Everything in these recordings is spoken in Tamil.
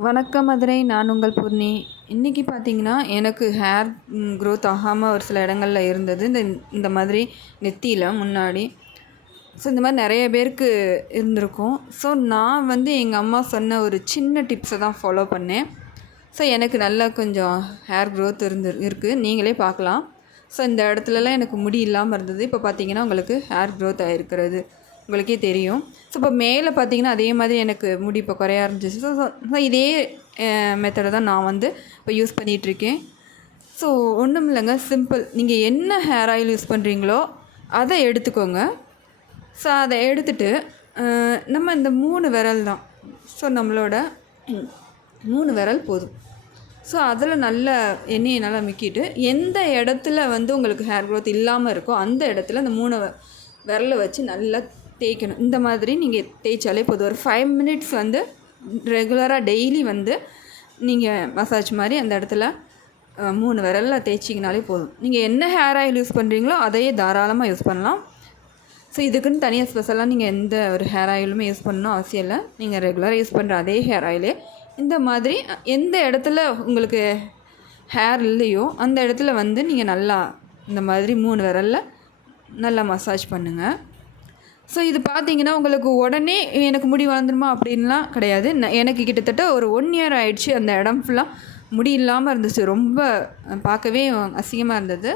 வணக்கம் மதுரை. நான் உங்கள் பூர்ணி. இன்றைக்கி பார்த்தீங்கன்னா எனக்கு ஹேர் க்ரோத் ஆகாமல் ஒரு சில இடங்கள்ல இருந்தது. இந்த மாதிரி நெத்தியில் முன்னாடி. ஸோ இந்த மாதிரி நிறைய பேருக்கு இருந்திருக்கும். ஸோ நான் எங்கள் அம்மா சொன்ன ஒரு சின்ன டிப்ஸை தான் ஃபாலோ பண்ணேன். ஸோ எனக்கு நல்லா கொஞ்சம் ஹேர் க்ரோத் இருக்குது. நீங்களே பார்க்கலாம். ஸோ இந்த இடத்துலலாம் எனக்கு முடி இல்லாமல் இருந்தது. இப்போ பார்த்தீங்கன்னா உங்களுக்கு ஹேர் க்ரோத் ஆகிருக்கிறது உங்களுக்கே தெரியும். ஸோ இப்போ மேலே பார்த்தீங்கன்னா அதே மாதிரி எனக்கு முடி இப்போ குறைய ஆரம்பிச்சிச்சு. ஸோ இதே மெத்தடை தான் நான் இப்போ யூஸ் பண்ணிகிட்ருக்கேன். ஸோ ஒன்றும் இல்லைங்க, சிம்பிள். நீங்கள் என்ன ஹேர் ஆயில் யூஸ் பண்ணுறீங்களோ அதை எடுத்துக்கோங்க. ஸோ அதை எடுத்துகிட்டு நம்ம இந்த 3 விரல் தான். ஸோ நம்மளோட 3 விரல் போதும். ஸோ அதில் நல்ல எண்ணெயை நல்லா மிக்கிட்டு எந்த இடத்துல உங்களுக்கு ஹேர் க்ரோத் இல்லாமல் இருக்கோ அந்த இடத்துல அந்த 3 விரலை வச்சு நல்லா தேய்க்கணும். இந்த மாதிரி நீங்கள் தேய்ச்சாலே போதும். ஒரு 5 மினிட்ஸ் ரெகுலராக டெய்லி நீங்கள் மசாஜ் மாதிரி அந்த இடத்துல 3 விரலில் தேய்ச்சிங்கனாலே போதும். நீங்கள் என்ன ஹேர் ஆயில் யூஸ் பண்ணுறீங்களோ அதையே தாராளமாக யூஸ் பண்ணலாம். ஸோ இதுக்குன்னு தனியாக ஸ்பெஷலாக நீங்கள் எந்த ஒரு ஹேர் ஆயிலுமே யூஸ் பண்ணணும் அவசியம் இல்லை. நீங்கள் ரெகுலராக யூஸ் பண்ணுற அதே ஹேர் ஆயிலே இந்த மாதிரி எந்த இடத்துல உங்களுக்கு ஹேர் இல்லையோ அந்த இடத்துல நீங்கள் நல்லா இந்த மாதிரி 3 விரலில் நல்லா மசாஜ் பண்ணுங்கள். ஸோ இது பார்த்தீங்கன்னா உங்களுக்கு உடனே எனக்கு முடி வளர்ந்துருமா அப்படின்லாம் கிடையாது. எனக்கு கிட்டத்தட்ட ஒரு 1 இயர் ஆகிடுச்சு. அந்த இடம் ஃபுல்லாக முடி இல்லாமல் இருந்துச்சு. ரொம்ப பார்க்கவே அசிங்கமாக இருந்தது.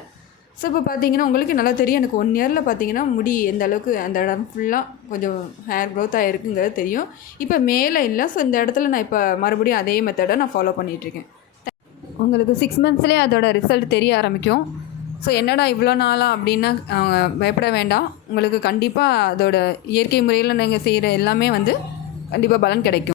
ஸோ இப்போ பார்த்தீங்கன்னா உங்களுக்கு நல்லா தெரியும். எனக்கு 1 இயரில் பார்த்தீங்கன்னா முடி எந்த அளவுக்கு அந்த இடம் ஃபுல்லாக கொஞ்சம் ஹேர் க்ரோத் ஆகிருக்குங்கிறது தெரியும். இப்போ மேலே இல்லை. ஸோ இந்த இடத்துல நான் இப்போ மறுபடியும் அதே மெத்தடை நான் ஃபாலோ பண்ணிகிட்ருக்கேன். உங்களுக்கு 6 மந்த்ஸ்லேயே அதோட ரிசல்ட் தெரிய ஆரம்பிக்கும். ஸோ என்னடா இவ்வளோ நாளாக அப்படின்னா பயப்பட வேண்டாம். உங்களுக்கு கண்டிப்பாக அதோட இயற்கை முறையில் நீங்கள் செய்கிற எல்லாமே கண்டிப்பாக பலன் கிடைக்கும்.